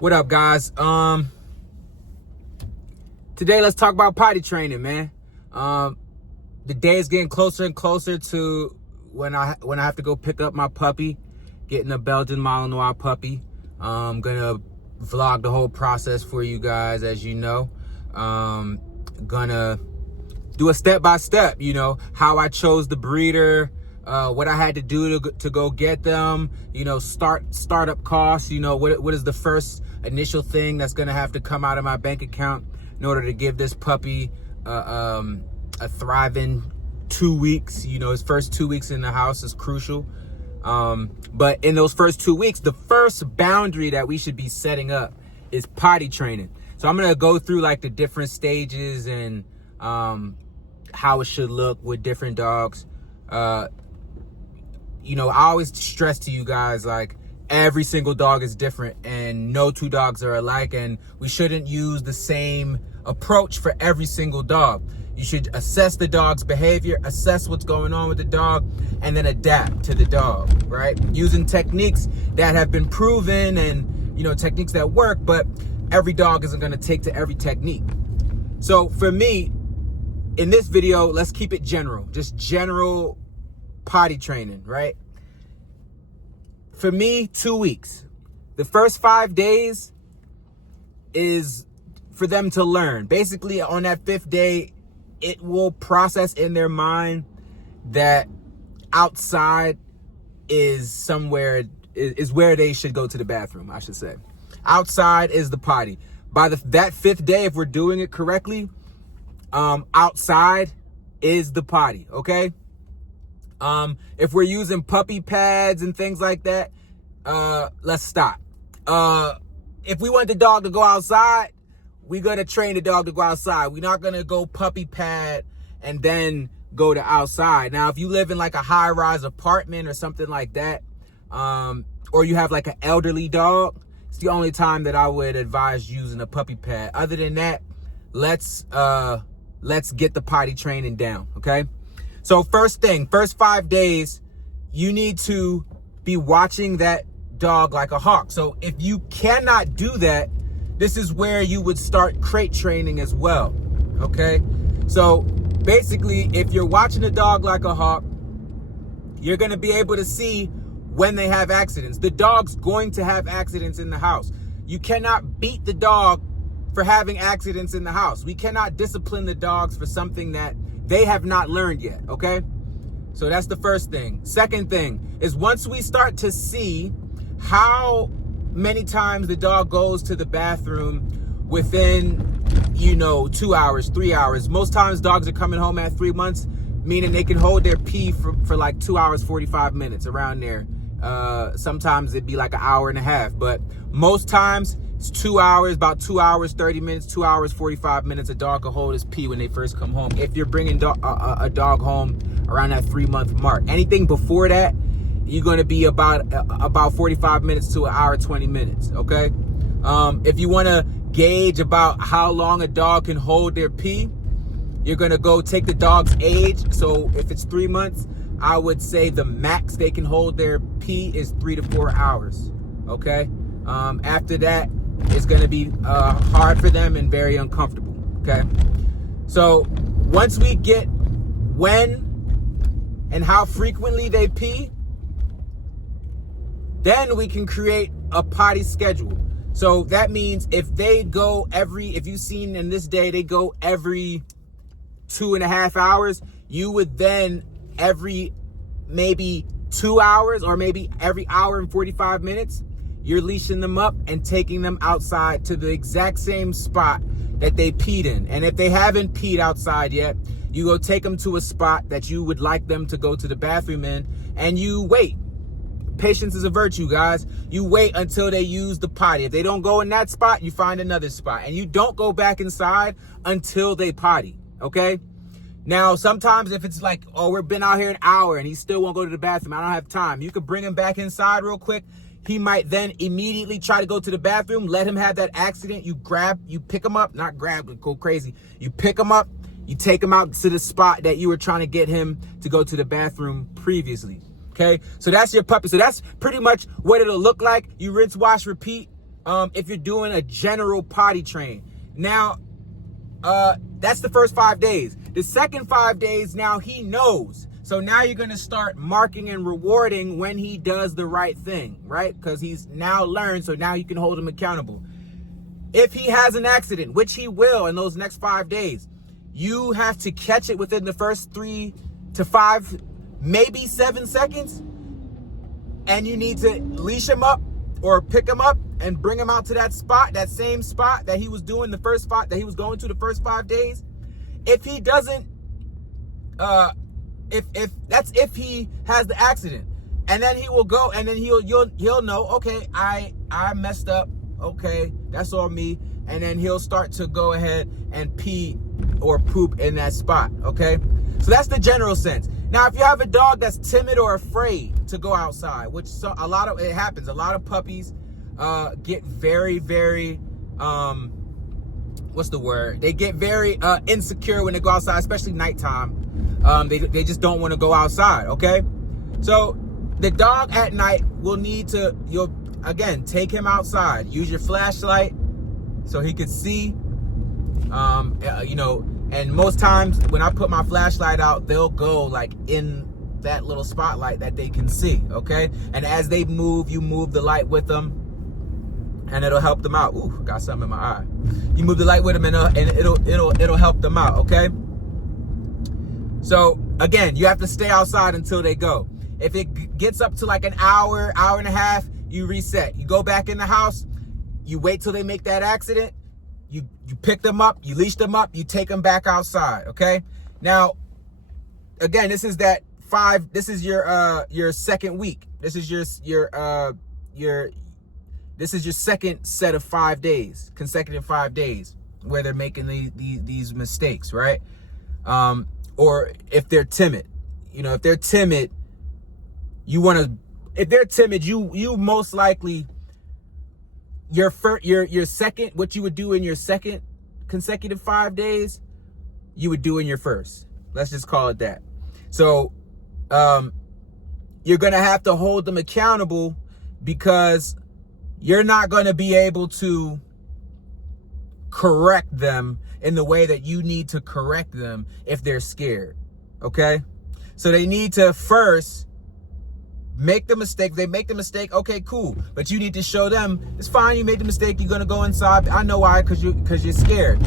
What up, guys? Today let's talk about potty training, man. The day is getting closer and closer to when I have to go pick up my puppy, getting a Belgian Malinois puppy. I'm gonna vlog the whole process for you guys, as you know. Gonna do a step-by-step, how I chose the breeder, what I had to do to go get them, startup costs, what is the first initial thing that's gonna have to come out of my bank account in order to give this puppy a thriving 2 weeks. His first 2 weeks in the house is crucial. But in those first 2 weeks, the first boundary that we should be setting up is potty training. So I'm gonna go through like the different stages and how it should look with different dogs. I always stress to you guys, like, every single dog is different and no two dogs are alike, and we shouldn't use the same approach for every single dog. You should assess the dog's behavior, assess what's going on with the dog, and then adapt to the dog, right? Using techniques that have been proven and, techniques that work, but every dog isn't gonna take to every technique. So for me, in this video, let's keep it general, just general potty training, right? For me, 2 weeks. The first 5 days is for them to learn. Basically, on that 5th day, it will process in their mind that outside is where they should go to the bathroom, I should say. Outside is the potty. By that 5th day, if we're doing it correctly, outside is the potty, okay? If we're using puppy pads and things like that, let's stop. If we want the dog to go outside, we're going to train the dog to go outside. We're not going to go puppy pad and then go to outside. Now, if you live in like a high-rise apartment or something like that, or you have like an elderly dog, it's the only time that I would advise using a puppy pad. Other than that, let's get the potty training down, okay? So first thing, first 5 days, you need to be watching that dog like a hawk. So if you cannot do that, this is where you would start crate training as well, okay? So basically, if you're watching a dog like a hawk, you're gonna be able to see when they have accidents. The dog's going to have accidents in the house. You cannot beat the dog for having accidents in the house. We cannot discipline the dogs for something that they have not learned yet, okay? So that's the first thing. Second thing is, once we start to see how many times the dog goes to the bathroom within, 2 hours, 3 hours. Most times dogs are coming home at 3 months, meaning they can hold their pee for like 2 hours, 45 minutes, around there. Sometimes it'd be like an hour and a half, but most times it's 2 hours, about 2 hours, 30 minutes, 2 hours, 45 minutes. A dog will hold his pee when they first come home. If you're bringing a dog home around that 3-month mark, anything before that, you're going to be about 45 minutes to an hour, 20 minutes, okay? If you want to gauge about how long a dog can hold their pee, you're going to go take the dog's age. So if it's 3 months, I would say the max they can hold their pee is 3 to 4 hours, okay? After that, it's going to be hard for them and very uncomfortable, okay? So once we get when and how frequently they pee, then we can create a potty schedule. So that means if you've seen in this day, they go every 2.5 hours, you would then every maybe 2 hours or maybe every hour and 45 minutes, you're leashing them up and taking them outside to the exact same spot that they peed in. And if they haven't peed outside yet, you go take them to a spot that you would like them to go to the bathroom in, and you wait. Patience is a virtue, guys. You wait until they use the potty. If they don't go in that spot, you find another spot. And you don't go back inside until they potty, okay? Now, sometimes if it's like, oh, we've been out here an hour and he still won't go to the bathroom, I don't have time, you could bring him back inside real quick. He might then immediately try to go to the bathroom, let him have that accident. You pick him up, not grab, go crazy. You pick him up, you take him out to the spot that you were trying to get him to go to the bathroom previously. Okay, so that's your puppy. So that's pretty much what it'll look like. You rinse, wash, repeat. if you're doing a general potty train. Now, that's the first 5 days. The second 5 days, now he knows. So now you're going to start marking and rewarding when he does the right thing, right? Because he's now learned, so now you can hold him accountable. If he has an accident, which he will in those next 5 days, you have to catch it within the first 3 to 5, maybe 7 seconds. And you need to leash him up or pick him up and bring him out to that spot, that same spot that he was doing the first spot that he was going to the first 5 days. If he doesn't, if he has the accident, and then he will go, and then he'll know, okay, I messed up, okay, that's on me, and then he'll start to go ahead and pee or poop in that spot, okay? So that's the general sense. Now, if you have a dog that's timid or afraid to go outside, which it happens, a lot of puppies get very, very, what's the word? They get very insecure when they go outside, especially nighttime. They just don't want to go outside, okay? So the dog at night will need to, again, take him outside. Use your flashlight so he can see, and most times when I put my flashlight out, they'll go like in that little spotlight that they can see, okay? And as they move, you move the light with them, and it'll help them out. Ooh, got something in my eye. You move the light with them, and it'll help them out, okay? So again, you have to stay outside until they go. If it gets up to like an hour, hour and a half, you reset. You go back in the house, you wait till they make that accident, you pick them up, you leash them up, you take them back outside, okay? Now, again, this is your second week. This is your second set of 5 days, consecutive 5 days, where they're making these mistakes, right? Or if they're timid, if they're timid, you most likely, your second, what you would do in your second consecutive 5 days, you would do in your first. Let's just call it that. So, you're going to have to hold them accountable, because you're not going to be able to correct them in the way that you need to correct them if they're scared, okay? So they need to first make the mistake. If they make the mistake, okay, cool. But you need to show them, it's fine, you made the mistake, you're gonna go inside. I know why, because you're scared.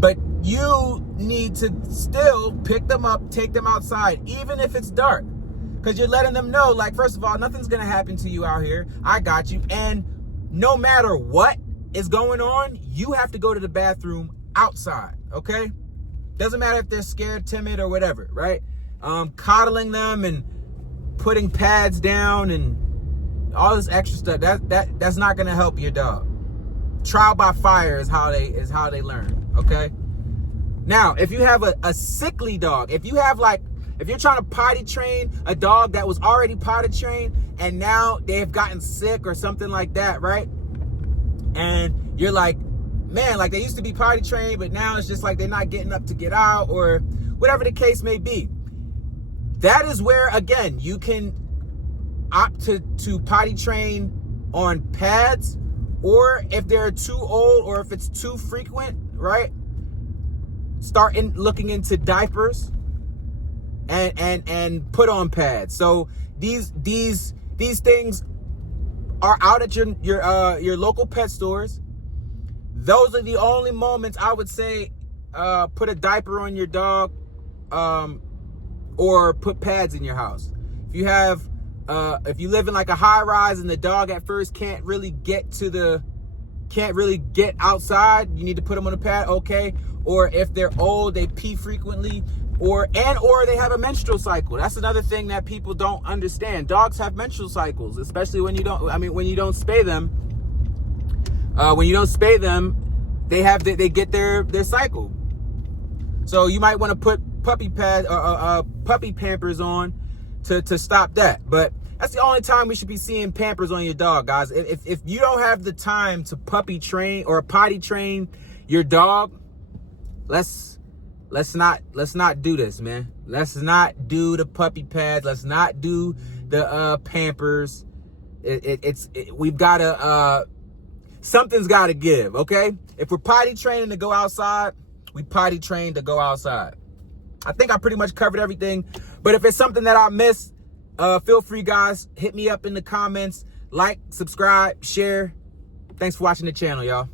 But you need to still pick them up, take them outside, even if it's dark. Because you're letting them know, like, first of all, nothing's gonna happen to you out here. I got you. And no matter what is going on, you have to go to the bathroom outside, okay? Doesn't matter if they're scared, timid, or whatever, right? Coddling them and putting pads down and all this extra stuff, that's not gonna help your dog. Trial by fire is how they learn, okay? Now, if you have a sickly dog, if you're trying to potty train a dog that was already potty trained and now they have gotten sick or something like that, right? And you're like, man, like they used to be potty trained, but now it's just like they're not getting up to get out, or whatever the case may be. That is where, again, you can opt to potty train on pads, or if they're too old or if it's too frequent, right? Start looking into diapers and put on pads. So these things are out at your local pet stores. Those are the only moments I would say put a diaper on your dog, or put pads in your house. If you live in like a high rise and the dog at first can't really get outside, you need to put them on a pad, okay? Or if they're old, they pee frequently, or they have a menstrual cycle. That's another thing that people don't understand. Dogs have menstrual cycles, especially when you don't spay them. When you don't spay them, they get their cycle. So you might want to put puppy pampers on to stop that. But that's the only time we should be seeing pampers on your dog, guys. If you don't have the time to puppy train or potty train your dog, let's not do this, man. Let's not do the puppy pads. Let's not do the pampers. We've got to. something's got to give, okay? If we're potty training to go outside, we potty train to go outside. I think I pretty much covered everything. But if it's something that I missed, feel free, guys. Hit me up in the comments. Like, subscribe, share. Thanks for watching the channel, y'all.